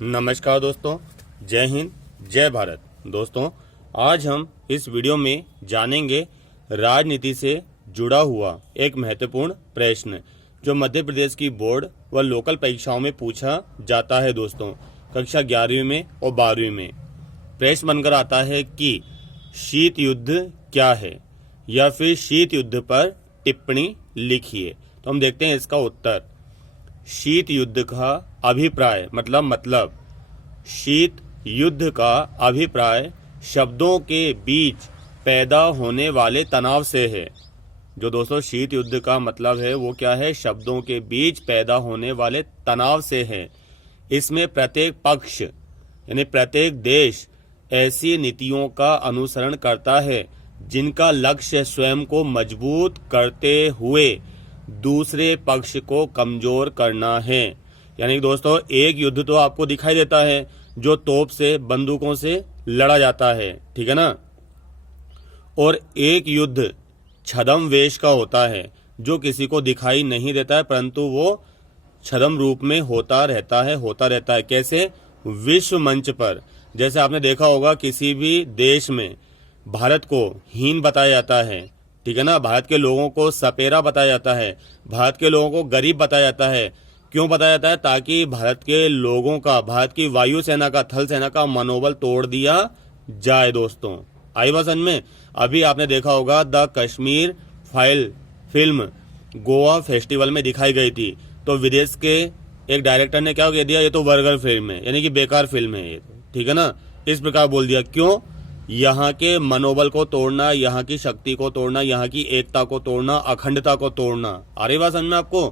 नमस्कार दोस्तों, जय हिंद, जय भारत। दोस्तों, आज हम इस वीडियो में जानेंगे राजनीति से जुड़ा हुआ एक महत्वपूर्ण प्रश्न जो मध्य प्रदेश की बोर्ड व लोकल परीक्षाओं में पूछा जाता है। दोस्तों, कक्षा 11वीं में और 12वीं में प्रश्न बनकर आता है कि शीत युद्ध क्या है, या फिर शीत युद्ध पर टिप्पणी लिखिए। तो हम देखते हैं इसका उत्तर। शीत युद्ध का अभिप्राय मतलब शीत युद्ध का अभिप्राय शब्दों के बीच पैदा होने वाले तनाव से है। जो दोस्तों शीत युद्ध का मतलब है वो क्या है? शब्दों के बीच पैदा होने वाले तनाव से है। इसमें प्रत्येक पक्ष यानी प्रत्येक देश ऐसी नीतियों का अनुसरण करता है जिनका लक्ष्य स्वयं को मजबूत करते हुए दूसरे पक्ष को कमजोर करना है। यानी दोस्तों, एक युद्ध तो आपको दिखाई देता है जो तोप से, बंदूकों से लड़ा जाता है, ठीक है ना। और एक युद्ध छद्म वेश का होता है जो किसी को दिखाई नहीं देता है, परंतु वो छद्म रूप में होता रहता है। कैसे? विश्व मंच पर। जैसे आपने देखा होगा किसी भी देश में भारत को हीन बताया जाता है, ठीक है ना। भारत के लोगों को सपेरा बताया जाता है, भारत के लोगों को गरीब बताया जाता है। क्यों बताया जाता है? ताकि भारत के लोगों का, भारत की वायुसेना का, थल सेना का मनोबल तोड़ दिया जाए। दोस्तों, आई बात समझ में? अभी आपने देखा होगा the Kashmir file film Goa festival में दिखाई गई थी, तो विदेश के एक डायरेक्टर ने क्या कह दिया, ये तो वर्गर फिल्म है, यानी कि बेकार फिल्म है ये, ठीक है ना। इस प्रकार बोल दिया। क्यों? यहाँ के मनोबल को तोड़ना, यहाँ की शक्ति को तोड़ना, यहाँ की एकता को तोड़ना, अखंडता को तोड़ना। आ रही बात समझ में आपको?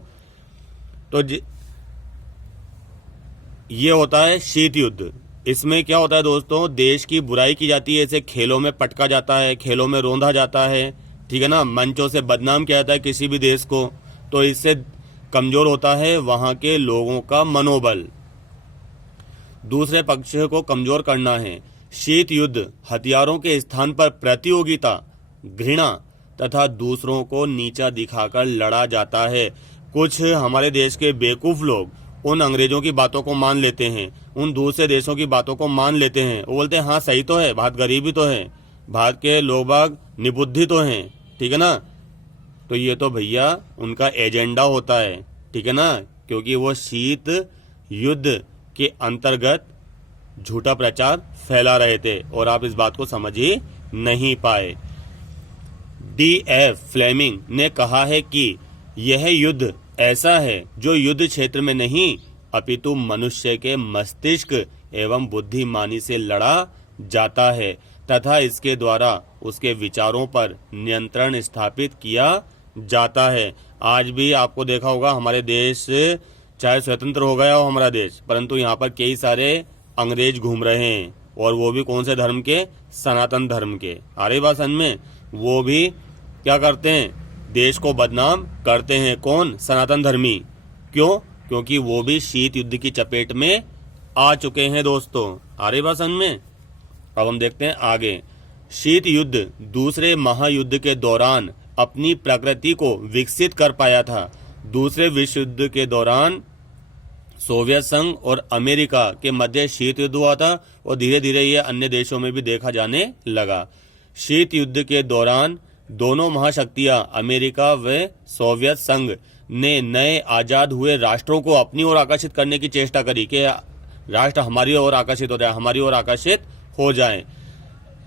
तो ये होता है शीत युद्ध। इसमें क्या होता है दोस्तों? देश की बुराई की जाती है, इसे खेलों में पटका जाता है, खेलों में रौंदा जाता है, ठीक है ना। मंचों से बदनाम किया जाता है किसी भी देश को, तो इससे कमजोर होता है वहां के लोगों का मनोबल। दूसरे पक्ष को कमजोर करना है। शीत युद्ध हथियारों के स्थान पर प्रतियोगिता, घृणा तथा दूसरों को नीचा दिखाकर लड़ा जाता है। कुछ हमारे देश के बेवकूफ लोग उन अंग्रेजों की बातों को मान लेते हैं, उन दूसरे देशों की बातों को मान लेते हैं। वो बोलते हैं हाँ सही तो है, भारत गरीबी तो है, भारत के लोग बाग निबुद्धि तो हैं, ठीक है ना। तो ये तो भैया उनका एजेंडा होता है, ठीक है ना, क्योंकि वो शीत युद्ध के अंतर्गत झूठा प्रचार फैला रहे थे और आप इस बात को समझ ही नहीं पाए। D.F. फ्लेमिंग ने कहा है कि यह युद्ध ऐसा है जो युद्ध क्षेत्र में नहीं अपितु मनुष्य के मस्तिष्क एवं बुद्धिमानी से लड़ा जाता है तथा इसके द्वारा उसके विचारों पर नियंत्रण स्थापित किया जाता है। आज भी आपको देखा होगा हमारे देश चाहे स्वतंत्र हो गया हो हमारा देश, परंतु यहाँ पर कई सारे अंग्रेज घूम रहे हैं, और वो भी कौन से धर्म के? सनातन धर्म के। आ रही बात समझ में? वो भी क्या करते हैं? देश को बदनाम करते हैं। कौन? सनातन धर्मी। क्यों? क्योंकि वो भी शीत युद्ध की चपेट में आ चुके हैं। दोस्तों, आ रही बात समझ में? अब हम देखते हैं आगे। शीत युद्ध दूसरे महायुद्ध के दौरान अपनी प्रकृति को विकसित कर पाया था। दूसरे विश्व युद्ध के दौरान सोवियत संघ और अमेरिका के मध्य शीत युद्ध हुआ था और धीरे धीरे ये अन्य देशों में भी देखा जाने लगा। शीत युद्ध के दौरान दोनों महाशक्तियां अमेरिका व सोवियत संघ ने नए आजाद हुए राष्ट्रों को अपनी ओर आकर्षित करने की चेष्टा करी कि राष्ट्र हमारी ओर आकर्षित हो जाए, हमारी ओर आकर्षित हो जाएं।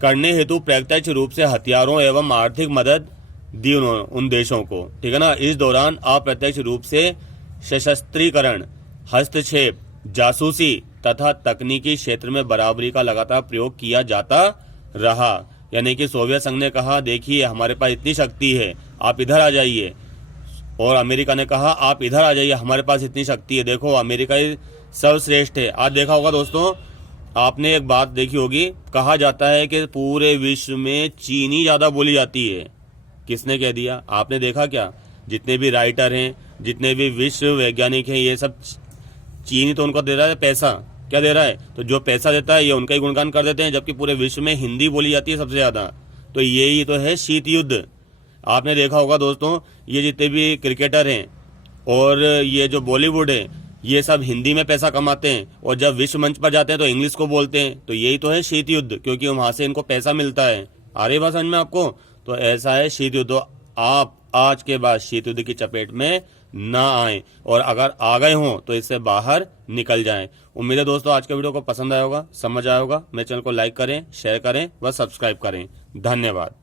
करने हेतु प्रत्यक्ष रूप से हथियारों एवं आर्थिक मदद दी उन्होंने उन देशों को, ठीक है ना। इस दौरान अप्रत्यक्ष रूप से सशस्त्रीकरण, हस्तक्षेप, जासूसी तथा तकनीकी क्षेत्र में बराबरी का लगातार प्रयोग किया जाता रहा। यानी कि सोवियत संघ ने कहा देखिए हमारे पास इतनी शक्ति है, आप इधर आ जाइए, और अमेरिका ने कहा आप इधर आ जाइए, हमारे पास इतनी शक्ति है, देखो अमेरिका ही सर्वश्रेष्ठ है। आज देखा होगा दोस्तों, आपने एक बात देखी होगी, कहा जाता है कि पूरे विश्व में चीनी ज्यादा बोली जाती है। किसने कह दिया? आपने देखा क्या? जितने भी राइटर हैं, जितने भी विश्व वैज्ञानिक हैं, ये सब चीनी तो उनको दे रहा है पैसा। क्या दे रहा है? तो जो पैसा देता है ये उनका ही गुणगान कर देते हैं, जबकि पूरे विश्व में हिंदी बोली जाती है सबसे ज्यादा। तो यही तो है शीत युद्ध। आपने देखा होगा दोस्तों, ये जितने भी क्रिकेटर हैं और ये जो बॉलीवुड है, ये सब हिंदी में पैसा कमाते हैं और जब विश्व मंच पर जाते हैं तो इंग्लिश को बोलते हैं। तो यही तो है शीत युद्ध, क्योंकि वहां से इनको पैसा मिलता है। आ रही बात समझ में आपको? तो ऐसा है शीत युद्ध। तो आप आज के बाद शीत युद्ध की चपेट में ना आए, और अगर आ गए हों तो इससे बाहर निकल जाएं। उम्मीद है दोस्तों आज के वीडियो को पसंद आया होगा, समझ आया होगा। मेरे चैनल को लाइक करें, शेयर करें व सब्सक्राइब करें। धन्यवाद।